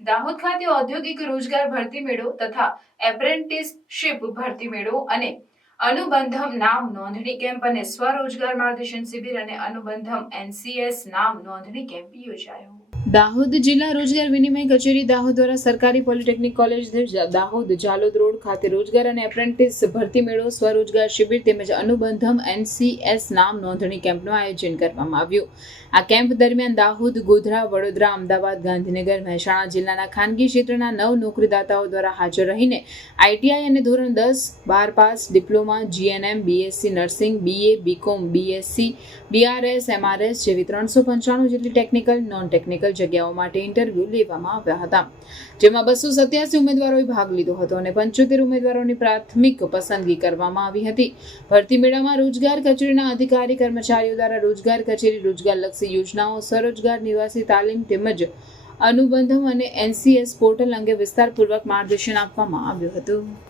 દાહોદ ખાતે ઔદ્યોગિક રોજગાર ભરતી મેળો તથા એપ્રેન્ટિસશીપ ભરતી મેળો અને અનુબંધમ નામ નોંધણી કેમ્પ અને સ્વરોજગાર માર્ગદર્શન શિબિર અને અનુબંધમ એનસીએસ નામ નોંધણી કેમ્પ યોજાયો. દાહોદ જિલ્લા રોજગાર વિનિમય કચેરી દાહોદ દ્વારા સરકારી polytechnic college Dahod Jhalod road ખાતે રોજગાર અને એપ્રેન્ટિસ ભરતી મેળો, સ્વરોજગાર શિબિર તેમજ અનુબંધમ એનસીએસ નામ નોંધણી કેમ્પનું આયોજન કરવામાં આવ્યું. આ કેમ્પ દરમિયાન દાહોદ, ગોધરા, વડોદરા, અમદાવાદ, ગાંધીનગર, મહેસાણા જિલ્લાના ખાનગી ક્ષેત્રના નવ નોકરીદાતાઓ દ્વારા હાજર રહીને આઈટીઆઈ અને ધોરણ દસ બાર pass diploma GNM BSc nursing BA BCom BSc BRS MRS જેવી ત્રણસો પંચાણું જેટલી ટેકનિકલ નોન ટેકનિકલ જગ્યાઓ માટે ઇન્ટરવ્યૂ લેવામાં આવ્યા હતા. જેમાં બસો સત્યાસી ઉમેદવારોએ ભાગ લીધો હતો અને પંચોતેર ઉમેદવારોની પ્રાથમિક પસંદગી કરવામાં આવી હતી. ભરતી મેળામાં રોજગાર કચેરીના અધિકારી, કર્મચારીઓ દ્વારા રોજગાર કચેરી, રોજગારલક્ષી યોજનાઓ, સ્વરોજગાર નિવાસી તાલીમ તેમજ અનુબંધમ અને એનસીએસ પોર્ટલ અંગે વિસ્તારપૂર્વક માર્ગદર્શન આપવામાં આવ્યું હતું.